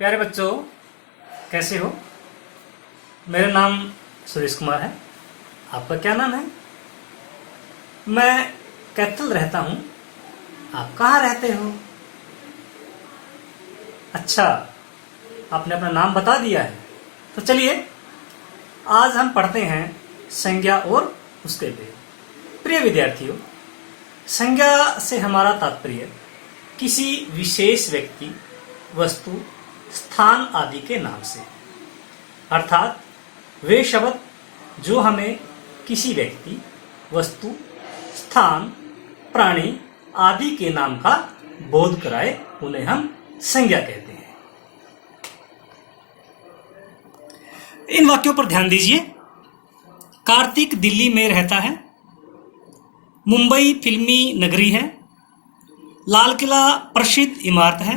प्यारे बच्चों, कैसे हो? मेरा नाम सुरेश कुमार है। आपका क्या नाम है? मैं कैथल रहता हूँ। आप कहाँ रहते हो? अच्छा, आपने अपना नाम बता दिया है। तो चलिए, आज हम पढ़ते हैं संज्ञा और उसके भेद। प्रिय विद्यार्थियों, संज्ञा से हमारा तात्पर्य किसी विशेष व्यक्ति, वस्तु, स्थान आदि के नाम से, अर्थात वे शब्द जो हमें किसी व्यक्ति, वस्तु, स्थान, प्राणी आदि के नाम का बोध कराए, उन्हें हम संज्ञा कहते हैं। इन वाक्यों पर ध्यान दीजिए। कार्तिक दिल्ली में रहता है। मुंबई फिल्मी नगरी है। लाल किला प्रसिद्ध इमारत है।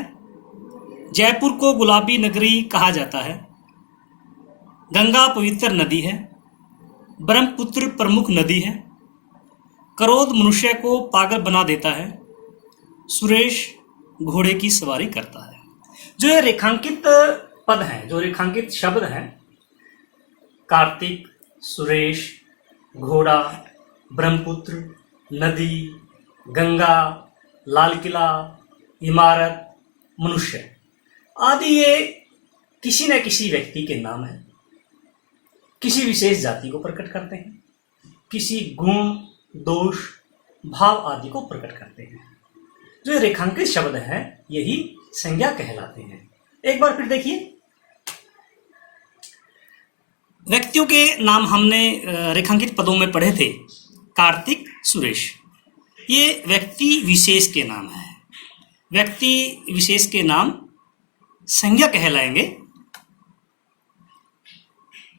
जयपुर को गुलाबी नगरी कहा जाता है। गंगा पवित्र नदी है। ब्रह्मपुत्र प्रमुख नदी है। क्रोध मनुष्य को पागल बना देता है। सुरेश घोड़े की सवारी करता है। जो ये रेखांकित पद हैं, जो रेखांकित शब्द हैं, कार्तिक, सुरेश, घोड़ा, ब्रह्मपुत्र, नदी, गंगा, लाल किला, इमारत, मनुष्य आदि, ये किसी न किसी व्यक्ति के नाम हैं। किसी विशेष जाति को प्रकट करते हैं, किसी गुण, दोष, भाव आदि को प्रकट करते हैं। जो रेखांकित शब्द हैं, यही संज्ञा कहलाते हैं। एक बार फिर देखिए, व्यक्तियों के नाम हमने रेखांकित पदों में पढ़े थे। कार्तिक, सुरेश, ये व्यक्ति विशेष के नाम हैं। व्यक्ति विशेष के नाम संज्ञा कहलाएंगे।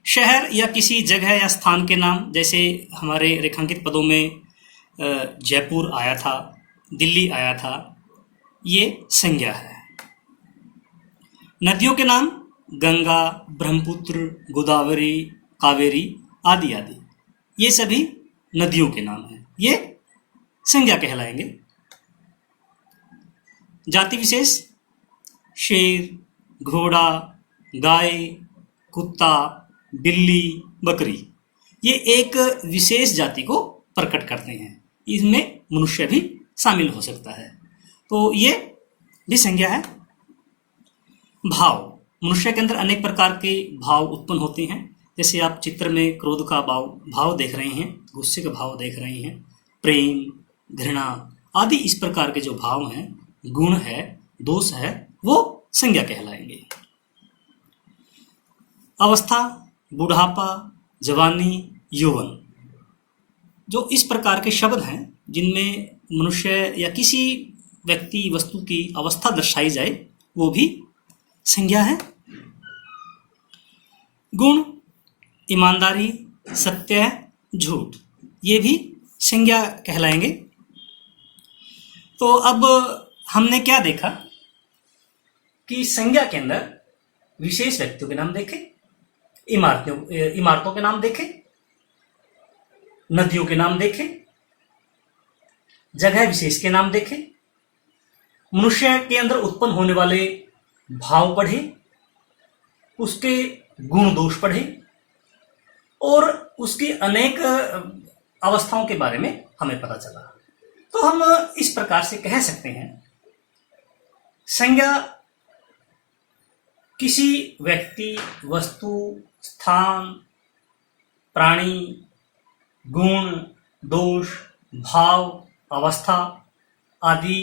शहर या किसी जगह या स्थान के नाम, जैसे हमारे रेखांकित पदों में जयपुर आया था, दिल्ली आया था, ये संज्ञा है। नदियों के नाम गंगा, ब्रह्मपुत्र, गोदावरी, कावेरी आदि आदि, ये सभी नदियों के नाम हैं। ये संज्ञा कहलाएंगे। जाति विशेष शेर, घोड़ा, गाय, कुत्ता, बिल्ली, बकरी, ये एक विशेष जाति को प्रकट करते हैं। इसमें मनुष्य भी शामिल हो सकता है, तो ये भी संज्ञा है। भाव, मनुष्य के अंदर अनेक प्रकार के भाव उत्पन्न होते हैं। जैसे आप चित्र में क्रोध का भाव देख रहे हैं, गुस्से का भाव देख रहे हैं, प्रेम, घृणा आदि इस प्रकार के जो भाव हैं, गुण है, दोष है, वो संज्ञा कहलाएंगे। अवस्था, बुढ़ापा, जवानी, यौवन, जो इस प्रकार के शब्द हैं जिनमें मनुष्य या किसी व्यक्ति, वस्तु की अवस्था दर्शाई जाए, वो भी संज्ञा है। गुण, ईमानदारी, सत्य, झूठ, ये भी संज्ञा कहलाएंगे। तो अब हमने क्या देखा कि संज्ञा के अंदर विशेष व्यक्तियों के नाम देखे, इमारतों के नाम देखे, नदियों के नाम देखे, जगह विशेष के नाम देखे, मनुष्य के अंदर उत्पन्न होने वाले भाव पढ़े, उसके गुण दोष पढ़े और उसकी अनेक अवस्थाओं के बारे में हमें पता चला। तो हम इस प्रकार से कह सकते हैं, संज्ञा किसी व्यक्ति, वस्तु, स्थान, प्राणी, गुण, दोष, भाव, अवस्था आदि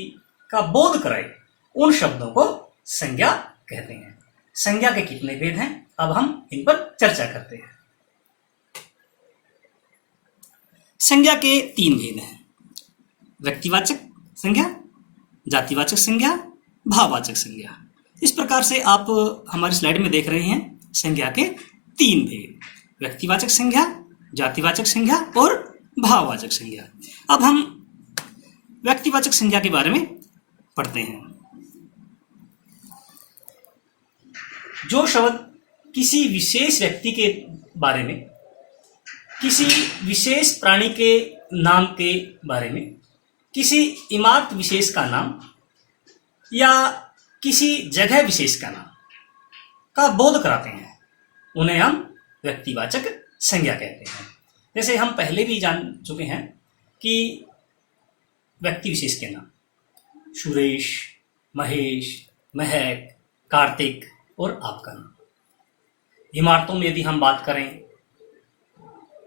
का बोध कराए, उन शब्दों को संज्ञा कहते हैं। संज्ञा के कितने भेद हैं, अब हम इन पर चर्चा करते हैं। संज्ञा के 3 भेद हैं। व्यक्तिवाचक संज्ञा, जातिवाचक संज्ञा, भाववाचक संज्ञा। इस प्रकार से आप हमारी स्लाइड में देख रहे हैं संज्ञा के 3 भेद: व्यक्तिवाचक संज्ञा, जातिवाचक संज्ञा और भाववाचक संज्ञा। अब हम व्यक्तिवाचक संज्ञा के बारे में पढ़ते हैं। जो शब्द किसी विशेष व्यक्ति के बारे में, किसी विशेष प्राणी के नाम के बारे में, किसी इमारत विशेष का नाम या किसी जगह विशेष का नाम का बोध कराते हैं उन्हें हम व्यक्तिवाचक संज्ञा कहते हैं। जैसे हम पहले भी जान चुके हैं कि व्यक्ति विशेष के नाम सुरेश, महेश, महक, कार्तिक और आपका नाम। इमारतों में यदि हम बात करें,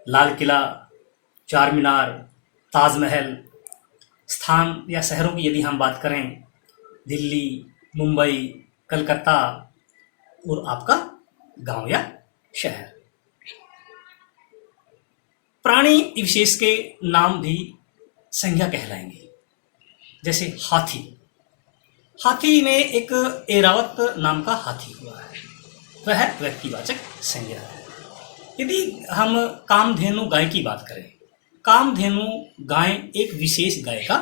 लाल किला, चार मीनार, ताजमहल। स्थान या शहरों की यदि हम बात करें, दिल्ली, मुंबई, कलकत्ता और आपका गांव या शहर। प्राणी विशेष के नाम भी संज्ञा कहलाएंगे। जैसे हाथी, हाथी में एक एरावत नाम का हाथी हुआ है, वह व्यक्तिवाचक संज्ञा है। यदि हम कामधेनु गाय की बात करें, कामधेनु गाय एक विशेष गाय का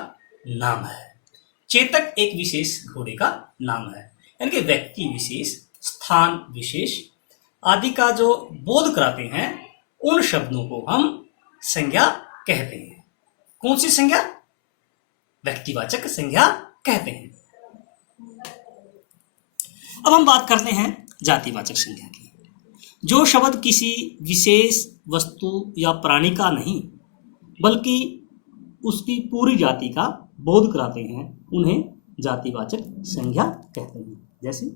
नाम है। चेतक एक विशेष घोड़े का नाम है। यानी कि व्यक्ति विशेष, स्थान विशेष आदि का जो बोध कराते हैं उन शब्दों को हम संज्ञा कहते हैं। कौन सी संज्ञा? व्यक्तिवाचक संज्ञा कहते हैं। अब हम बात करते हैं जातिवाचक संज्ञा की। जो शब्द किसी विशेष वस्तु या प्राणी का नहीं बल्कि उसकी पूरी जाति का बोध कराते हैं उन्हें जातिवाचक संज्ञा कहते हैं। जैसे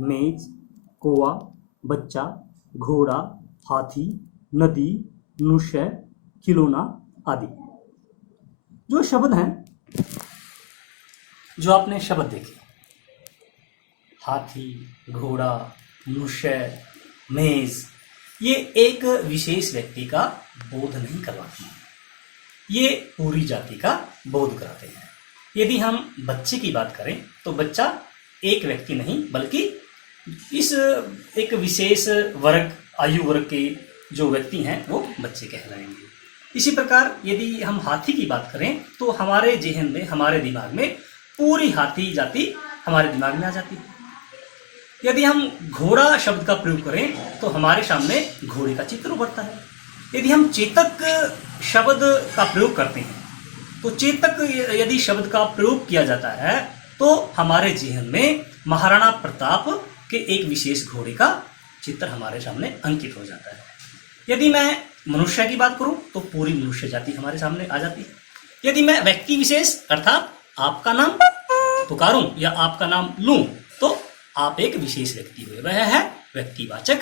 मेज, कौवा, बच्चा, घोड़ा, हाथी, नदी, मनुष्य, खिलौना आदि। जो शब्द हैं, जो आपने शब्द देखे, हाथी, घोड़ा, मनुष्य, मेज, ये एक विशेष व्यक्ति का बोध नहीं करवाते हैं, ये पूरी जाति का बोध कराते हैं। यदि हम बच्चे की बात करें तो बच्चा एक व्यक्ति नहीं बल्कि इस एक विशेष वर्ग, आयु वर्ग के जो व्यक्ति हैं वो बच्चे कहलाएंगे। इसी प्रकार यदि हम हाथी की बात करें तो हमारे जहन में, हमारे दिमाग में पूरी हाथी जाति हमारे दिमाग में आ जाती है। यदि हम घोड़ा शब्द का प्रयोग करें तो हमारे सामने घोड़े का चित्र उभरता है। यदि हम चेतक शब्द का प्रयोग करते हैं तो चेतक यदि शब्द का प्रयोग किया जाता है तो हमारे जहन में महाराणा प्रताप के एक विशेष घोड़े का चित्र हमारे सामने अंकित हो जाता है। यदि मैं मनुष्य की बात करूं तो पूरी मनुष्य जाति हमारे सामने आ जाती है। यदि मैं व्यक्ति विशेष अर्थात आपका नाम पुकारूं या आपका नाम लूं तो आप एक विशेष व्यक्ति हुए, वह है व्यक्तिवाचक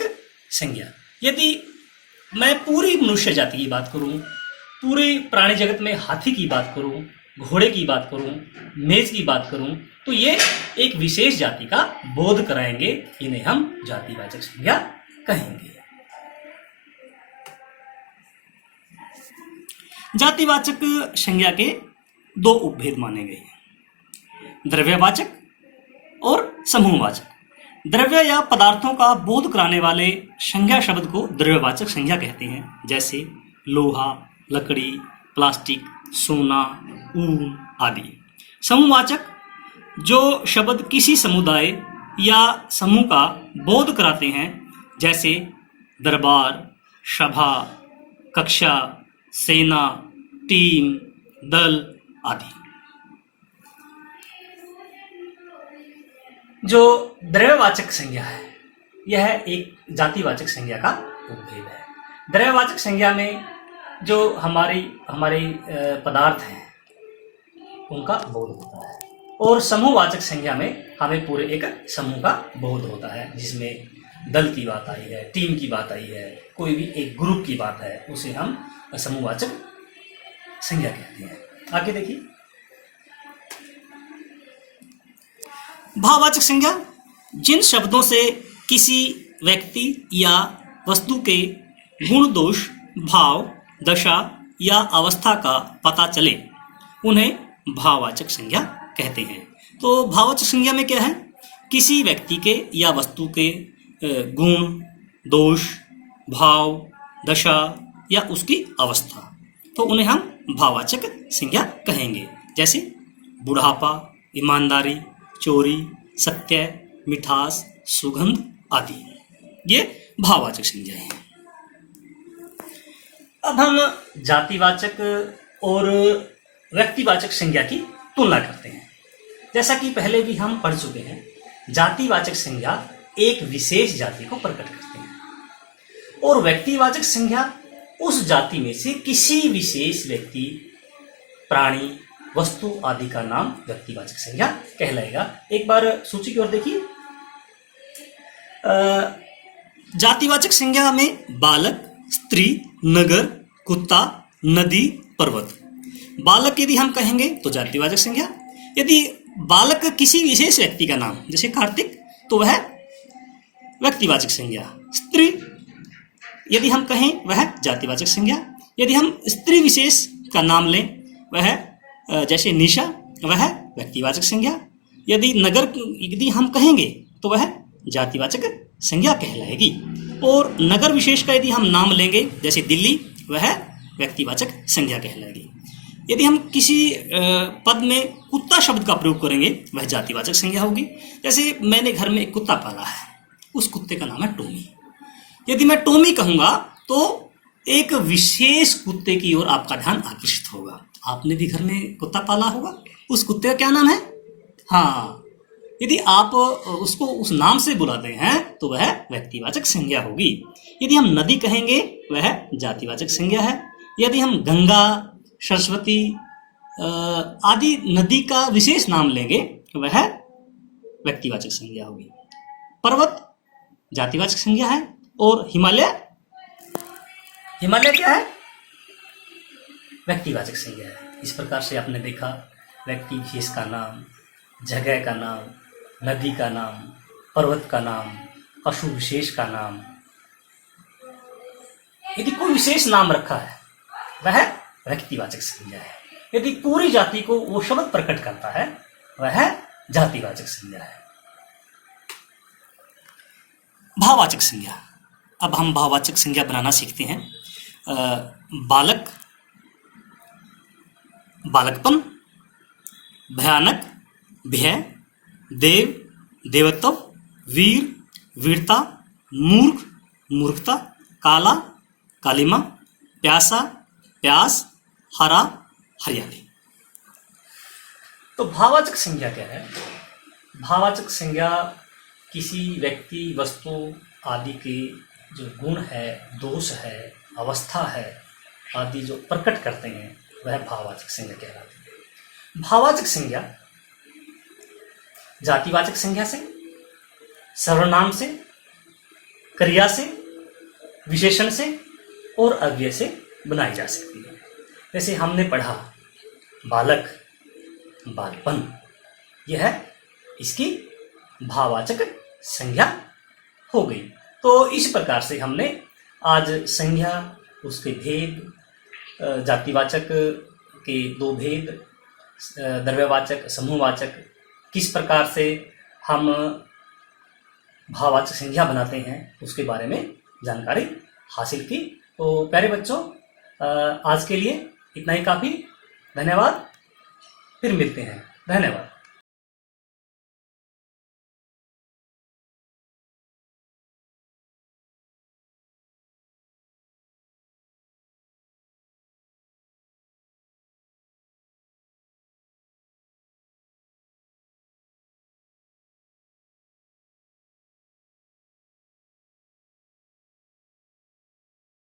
संज्ञा। यदि मैं पूरी मनुष्य जाति की बात करूं, पूरे प्राणी जगत में हाथी की बात करूं, घोड़े की बात करूं, मेज की बात करूं तो ये एक विशेष जाति का बोध कराएंगे। इन्हें हम जातिवाचक संज्ञा कहेंगे। जातिवाचक संज्ञा के दो उपभेद माने गए हैं, द्रव्यवाचक और समूहवाचक। द्रव्य या पदार्थों का बोध कराने वाले संज्ञा शब्द को द्रव्यवाचक संज्ञा कहते हैं। जैसे लोहा, लकड़ी, प्लास्टिक, सोना, ऊन आदि। समूहवाचक जो शब्द किसी समुदाय या समूह का बोध कराते हैं, जैसे दरबार, सभा, कक्षा, सेना, टीम, दल आदि। जो द्रव्यवाचक संज्ञा है यह एक जातिवाचक संज्ञा का उपभेद है। द्रव्यवाचक संज्ञा में जो हमारे पदार्थ हैं उनका बोध होता है और समूहवाचक संज्ञा में हमें पूरे एक समूह का बोध होता है, जिसमें दल की बात आई है, टीम की बात आई है, कोई भी एक ग्रुप की बात है, उसे हम समूहवाचक संज्ञा कहते हैं। आगे देखिए, भाववाचक संज्ञा जिन शब्दों से किसी व्यक्ति या वस्तु के गुण, दोष, भाव, दशा या अवस्था का पता चले उन्हें भाववाचक संज्ञा कहते हैं। तो भाववाचक संज्ञा में क्या है? किसी व्यक्ति के या वस्तु के गुण, दोष, भाव, दशा या उसकी अवस्था, तो उन्हें हम भाववाचक संज्ञा कहेंगे। जैसे बुढ़ापा, ईमानदारी, चोरी, सत्य, मिठास, सुगंध आदि, ये भाववाचक संज्ञाएं हैं। अब हम जातिवाचक और व्यक्तिवाचक संज्ञा की तुलना करते हैं। जैसा कि पहले भी हम पढ़ चुके हैं, जातिवाचक संज्ञा एक विशेष जाति को प्रकट करते हैं और व्यक्तिवाचक संज्ञा उस जाति में से किसी विशेष व्यक्ति, प्राणी, वस्तु आदि का नाम व्यक्तिवाचक संज्ञा कहलाएगा। एक बार सूची की ओर देखिए। जातिवाचक संज्ञा में बालक, स्त्री, नगर, कुत्ता, नदी, पर्वत। बालक यदि हम कहेंगे तो जातिवाचक संज्ञा, यदि बालक किसी विशेष व्यक्ति का नाम जैसे कार्तिक तो वह व्यक्तिवाचक संज्ञा। स्त्री यदि हम कहें वह जातिवाचक संज्ञा, यदि हम स्त्री विशेष का नाम लें वह जैसे निशा वह व्यक्तिवाचक संज्ञा, यदि नगर यदि हम कहेंगे तो वह जातिवाचक संज्ञा कहलाएगी। और नगर विशेष का यदि हम नाम लेंगे जैसे दिल्ली वह व्यक्तिवाचक संज्ञा कहलाएगी। यदि हम किसी पद में कुत्ता शब्द का प्रयोग करेंगे वह जातिवाचक संज्ञा होगी। जैसे मैंने घर में एक कुत्ता पाला है, उस कुत्ते का नाम है टॉमी। यदि मैं टॉमी कहूँगा तो एक विशेष कुत्ते की ओर आपका ध्यान आकर्षित होगा। आपने भी घर में कुत्ता पाला होगा, उस कुत्ते का क्या नाम है? हाँ, यदि आप उसको उस नाम से बुलाते हैं तो वह व्यक्तिवाचक संज्ञा होगी। यदि हम नदी कहेंगे वह जातिवाचक संज्ञा है। यदि हम गंगा, सरस्वती आदि नदी का विशेष नाम लेंगे वह व्यक्तिवाचक संज्ञा होगी। पर्वत जातिवाचक संज्ञा है और हिमालय क्या है? व्यक्तिवाचक संज्ञा है। इस प्रकार से आपने देखा व्यक्ति विशेष का नाम, जगह का नाम, नदी का नाम, पर्वत का नाम, पशु विशेष का नाम, यदि कोई विशेष नाम रखा है वह व्यक्तिवाचक संज्ञा है। यदि पूरी जाति को वो शब्द प्रकट करता है वह जातिवाचक संज्ञा है। भाववाचक संज्ञा। अब हम भाववाचक संज्ञा बनाना सीखते हैं। बालक, बालकपन, भयानक, भय, देव, देवत्व, वीर, वीरता, मूर्ख, मूर्खता, काला, कालिमा, प्यासा, प्यास, हरा, हरियाली। तो भाववाचक संज्ञा क्या है? भाववाचक संज्ञा किसी व्यक्ति, वस्तु आदि के जो गुण है, दोष है, अवस्था है आदि जो प्रकट करते हैं वह भाववाचक संज्ञा कहलाती है। भाववाचक संज्ञा जातिवाचक संज्ञा से, सर्वनाम से, क्रिया से, विशेषण से और अव्यय से बनाई जा सकती है। जैसे हमने पढ़ा बालक, बालपन, यह इसकी भाववाचक संज्ञा हो गई। तो इस प्रकार से हमने आज संज्ञा, उसके भेद, जातिवाचक के दो भेद, द्रव्यवाचक, समूहवाचक, किस प्रकार से हम भाववाचक संज्ञा बनाते हैं उसके बारे में जानकारी हासिल की। तो प्यारे बच्चों, आज के लिए इतना ही काफ़ी। धन्यवाद। फिर मिलते हैं। धन्यवाद।